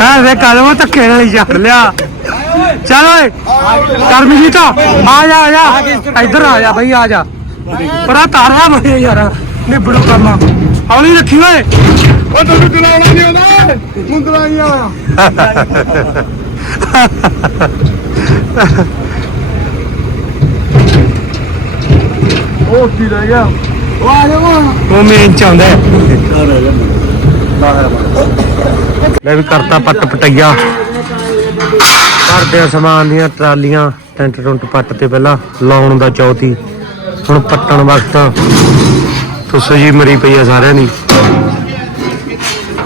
ਹਾਂ ਵੇ ਕਦਮ ਧੱਕੇ ਨਾਲ ਹੀ ਛੱਡ ਲਿਆ। ਚੱਲ ਓਏ ਕਰਮਜੀਤ ਆ ਜਾ ਆ ਜਾ। ਇੱਧਰ ਆ ਜਾ ਬਈ ਆ ਜਾ। ਬੜਾ ਤਾਰਿਆ ਮੈਂ ਯਾਰ ਨਿਬੜੂ ਕੰਮ ਹੌਲੀ ਰੱਖੀ ਓਏ। ਉਹ ਤੈਨੂੰ ਚਲਾਉਣਾ ਨਹੀਂ ਆਉਂਦਾ ਮੁੰਦਰਾ ਨਹੀਂ ਆਇਆ ਉਹ ਕੀ ਰਹਿ ਗਿਆ? ਉਹ ਆ ਜਾ ਉਹ ਮੇਨ ਚ ਆਉਂਦਾ। ਹੈ। ਲੈ ਵੀ ਕਰਤਾ ਪੱਟ ਪਟਈਆ। ਕਰਦੇ ਆ ਸਮਾਨ ਦੀਆਂ ਟਰਾਲੀਆਂ ਟੈਂਟ ਟੁੰਟ ਪੱਟ ਤੇ ਪਹਿਲਾਂ ਲਾਉਣ ਦਾ ਚੌਥੀ। ਹੁਣ ਪੱਟਣ ਵਕਤ ਤੁਸੋ ਜੀ ਮਰੀ ਪਈ ਆ ਸਾਰਿਆਂ ਦੀ।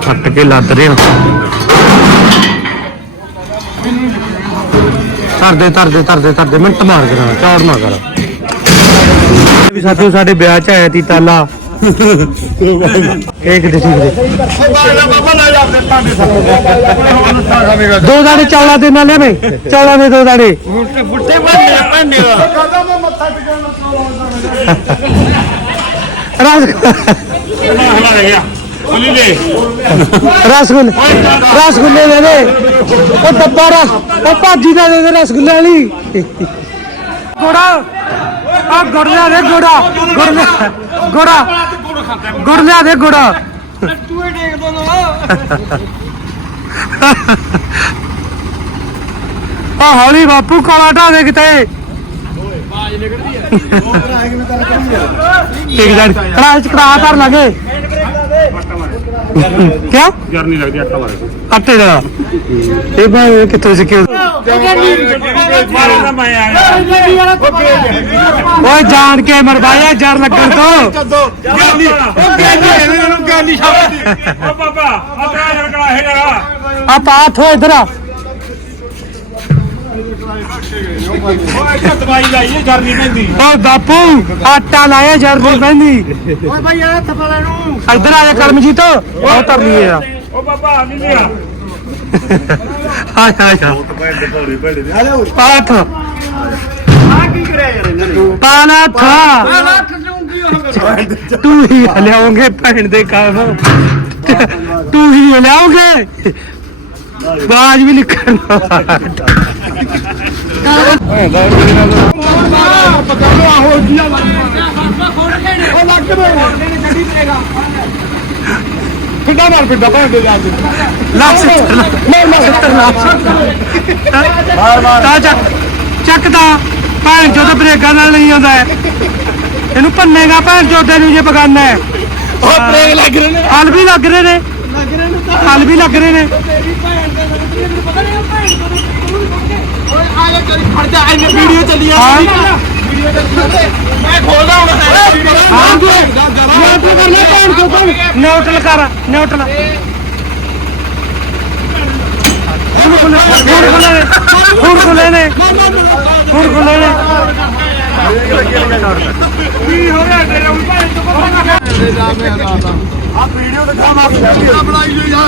ਪੱਟ ਕੇ ਲੱਦ ਰਹੇ ਆ। ਧਰਦੇ ਧਰਦੇ ਧਰਦੇ ਤਰਦੇ ਮਿੰਟ ਮਾਰ ਕਰਾਂ ਚੌੜ ਨਾ ਕਰ। ਵੀ ਸਾਥੀਓ, ਸਾਡੇ ਵਿਆਹ ਚ ਆਇਆ ਤੀ ਤਾਲਾ। ਇੱਕ ਦੇ ਠੀਕ ਦੇ ਦੋ ਦਾਣੇ ਚੌਲਾਂ ਦੇ ਨਾਲ ਲਿਆਵੇਂ। ਚੌਲਾਂ ਦੇ ਦੋ ਦਾਣੇ ਫੁੱਟੇ ਬੰਨੇ ਬੰਨੇ ਕਹਿੰਦਾ ਮੈਂ ਮੱਥਾ ਟਿਕਾਉਣ ਨੂੰ ਰਸ ਰਸਗੁੱਲੇ ਰਸਗੁੱਲੇ ਦੇ ਦੇ ਉਹ ਡੱਬਾ ਰਸ ਉਹ ਭਾਜੀ ਦਾ ਦੇ ਦੇ ਰਸਗੁੱਲੇ ਵਾਲੀ। ਗੋੜਾ ਆ ਗੁੜ ਲਿਆ ਦੇ ਗੋੜਾ। ਗੁੜ ਲਿਆ ਗੋੜਾ। ਗੁੜ ਲਿਆ ਦੇ ਗੋੜਾ। ਆ ਹੌਲੀ ਬਾਪੂ ਕਾਲਾ ਢਾ ਦੇ ਕਿਤੇ। ਠੀਕ ਜੜ ਕੜਾ ਚ ਕੜਾ ਧਰ ਲਾਗੇ। ਕਿਆ? ਜਰ ਨਹੀਂ ਲੱਗਦੀ ਆਟਾ ਮਾਰੇ ਆਟੇ ਦਾ। ਇਹ ਭਾਈ ਕਿੱਥੋਂ ਸਿੱਖਿਆ ਓਏ ਜਾਣ ਕੇ ਮਰਵਾਇਆ ਜਰ ਲੱਗਣ ਤੋਂ। ਆ ਪਾਥੋ ਇਧਰ ਆ। ਦਵਾਈ ਲਾਈਏ ਜਰ ਨਹੀਂ ਪੈਂਦੀ ਓ ਬਾਪੂ ਆਟਾ ਲਾਇਆ ਜਰ ਨਹੀਂ ਪੈਂਦੀ ਓਏ ਭਾਈ ਆ ਥਪਾਲੇ ਨੂੰ ਇਧਰ ਆ ਜਾ ਕਰਮਜੀਤ। ਉਹ ਤਰ ਲਈਏ ਆ। ਉਹ ਬਾਬਾ ਨਹੀਂ ਲਿਆ ਆ ਆ ਜਾ। ਪਾਥ ਆ ਕੀ ਕਰਿਆ ਯਾਰ ਇਹਨਾਂ ਨੇ? ਪਾਨਾਥ ਲੱਖ ਜੂੰਗੀ ਉਹ ਤੂੰ ਹੀ ਲਿਆਉਂਗੇ ਭੈਣ ਦੇ ਕੰਮ। ਤੂੰ ਹੀ ਲਿਆਉਂਗੇ। ਬਾਜ ਵੀ ਲਿਖਣਾ ਪਤਾ ਨਹੀਂ ਆਹੋ ਜੀ ਆ ਉਹ ਲੱਗ ਦੇ ਕਿੱਡਾ ਮਾਰ ਪਿੱਡਾ ਭਾਂ ਦੇ ਜਾ ਲੱਖ ਨਹੀਂ ਮੈਂ ਮਾਰ ਮਾਰ ਚੱਕ ਚੱਕਦਾ ਭੈਣ ਚੋਦ ਬ੍ਰੇਕਾਂ ਨਾਲ ਨਹੀਂ ਆਉਂਦਾ ਇਹਨੂੰ ਭੰਨੇਗਾ ਭੈਣ ਚੋਦੇ ਨੂੰ ਜੇ ਬਗਾਨਾ ਹੈ ਉਹ ਬ੍ਰੇਕ ਲੱਗ ਰਹੇ ਨੇ ਹਲ ਵੀ ਲੱਗ ਰਹੇ ਨੇ ਹਲ ਵੀ ਲੱਗ ਰਹੇ ਨੇ। ਵੀਡੀਓ ਚੱਲੀ ਹਾਂ। ਮੈਂ ਖੋਲਦਾ ਹੁਣ ਹਾਂ। ਨਿਊਟਰਲ ਕਰ ਲੈ ਭੈਣ ਚੋਦ। ਨਿਊਟਰਲ ਕਰ ਨਿਊਟਰਲ। ਹੁਣ ਖੁੱਲੇ ਹੁਣ ਖੁੱਲੇ ਨੇ ਹੁਣ ਖੁੱਲੇ ਨੇ ਹੁਣ ਖੁੱਲੇ ਨੇ ਕੀ ਹੋ ਰਿਹਾ ਤੇਰੇ? ਉੱਪਰ ਆ ਵੀਡੀਓ ਦਿਖਾ ਮਾਰ ਬਣਾਈ ਹੋਈ ਆ।